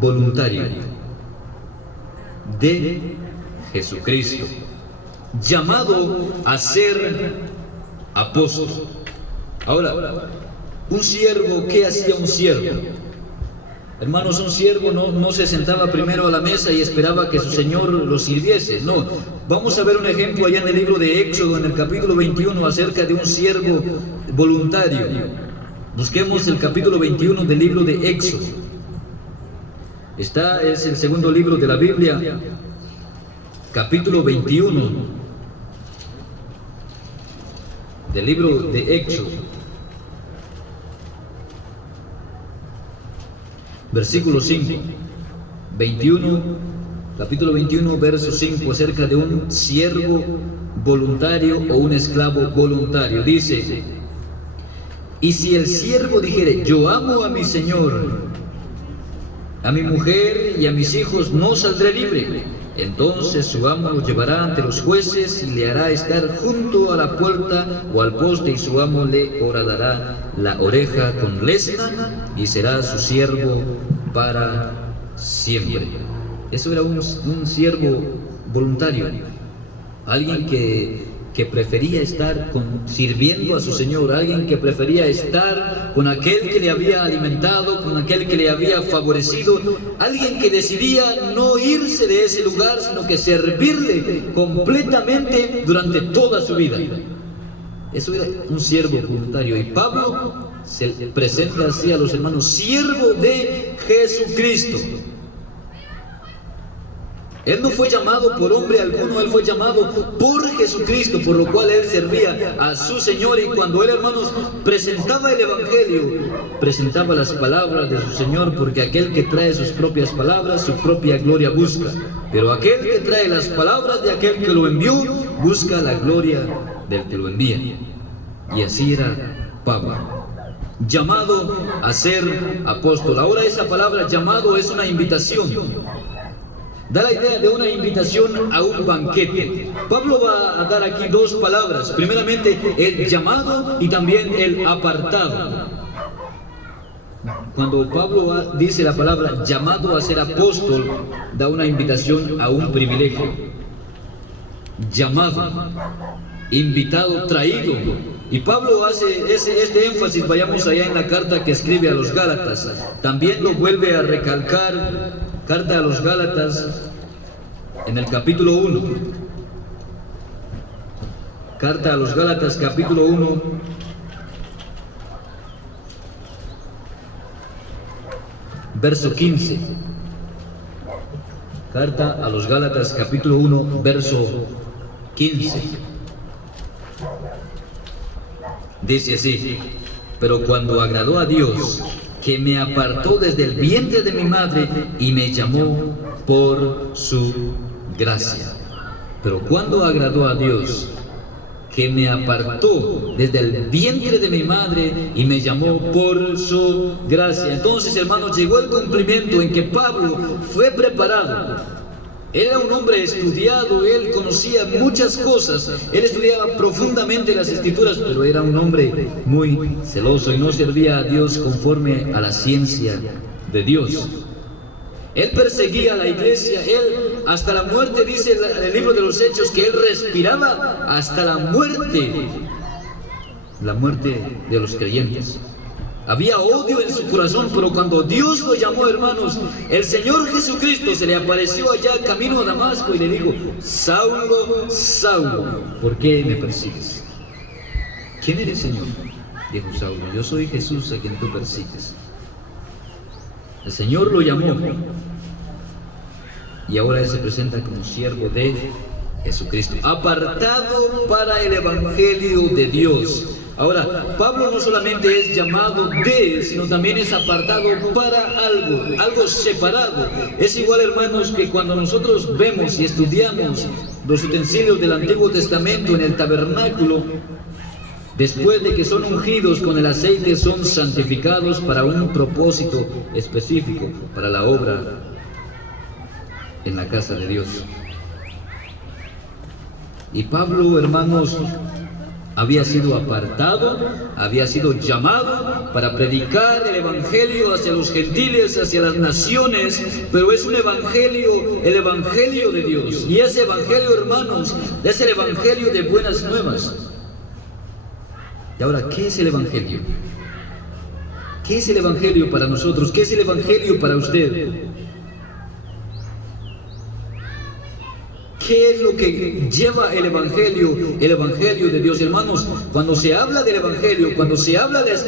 voluntario de Jesucristo, llamado a ser apóstol. Ahora, un siervo, ¿qué hacía un siervo? Hermanos, un siervo no se sentaba primero a la mesa y esperaba que su señor lo sirviese. No, vamos a ver un ejemplo allá en el libro de Éxodo, en el capítulo 21, acerca de un siervo voluntario. Busquemos el capítulo 21 del libro de Éxodo. Es el segundo libro de la Biblia, capítulo 21 del libro de Éxodo. Versículo 5, 21, capítulo 21, verso 5, acerca de un siervo voluntario o un esclavo voluntario. Dice: y si el siervo dijere, yo amo a mi señor, a mi mujer y a mis hijos, no saldré libre, entonces su amo lo llevará ante los jueces y le hará estar junto a la puerta o al poste, y su amo le horadará la oreja con lesna y será su siervo para siempre. Eso era un siervo voluntario, alguien que prefería estar sirviendo a su Señor, alguien que prefería estar con aquel que le había alimentado, con aquel que le había favorecido, alguien que decidía no irse de ese lugar, sino que servirle completamente durante toda su vida. Eso era un siervo voluntario, y Pablo se presenta así a los hermanos: siervo de Jesucristo. Él no fue llamado por hombre alguno, él fue llamado por Jesucristo, por lo cual él servía a su Señor. Y cuando él, hermanos, presentaba el Evangelio, presentaba las palabras de su Señor, porque aquel que trae sus propias palabras, su propia gloria busca. Pero aquel que trae las palabras de aquel que lo envió, busca la gloria del que lo envía. Y así era Pablo, llamado a ser apóstol. Ahora esa palabra llamado es una invitación. Da la idea de una invitación a un banquete. Pablo va a dar aquí dos palabras: primeramente el llamado y también el apartado. Cuando Pablo dice la palabra llamado a ser apóstol, da una invitación a un privilegio. Llamado, invitado, traído. Y Pablo hace este énfasis. Vayamos allá en la carta que escribe a los Gálatas. También lo vuelve a recalcar. Carta a los Gálatas, en el capítulo 1. Carta a los Gálatas, capítulo 1. Verso 15. Carta a los Gálatas, capítulo 1, verso 15. Dice así: pero cuando agradó a Dios, que me apartó desde el vientre de mi madre y me llamó por su gracia. Pero cuando agradó a Dios, que me apartó desde el vientre de mi madre y me llamó por su gracia. Entonces, hermanos, llegó el cumplimiento en que Pablo fue preparado. Era un hombre estudiado, él conocía muchas cosas, él estudiaba profundamente las Escrituras, pero era un hombre muy celoso y no servía a Dios conforme a la ciencia de Dios. Él perseguía a la iglesia, él hasta la muerte, dice el libro de los Hechos, que él respiraba hasta la muerte de los creyentes. Había odio en su corazón, pero cuando Dios lo llamó, hermanos, el Señor Jesucristo se le apareció allá camino a Damasco y le dijo: Saulo, Saulo, ¿por qué me persigues? ¿Quién eres, Señor? Dijo Saulo: yo soy Jesús a quien tú persigues. El Señor lo llamó y ahora él se presenta como siervo de Jesucristo, apartado para el Evangelio de Dios. Ahora, Pablo no solamente es llamado de, sino también es apartado para algo separado. Es igual, hermanos, que cuando nosotros vemos y estudiamos los utensilios del Antiguo Testamento en el tabernáculo, después de que son ungidos con el aceite, son santificados para un propósito específico, para la obra en la casa de Dios. Y Pablo, hermanos, había sido apartado, había sido llamado para predicar el Evangelio hacia los gentiles, hacia las naciones, pero es un Evangelio, el Evangelio de Dios. Y ese Evangelio, hermanos, es el Evangelio de buenas nuevas. Y ahora, ¿qué es el Evangelio? ¿Qué es el Evangelio para nosotros? ¿Qué es el Evangelio para usted? ¿Qué es lo que lleva el Evangelio de Dios? Hermanos, cuando se habla del Evangelio, cuando se habla de la Escritura,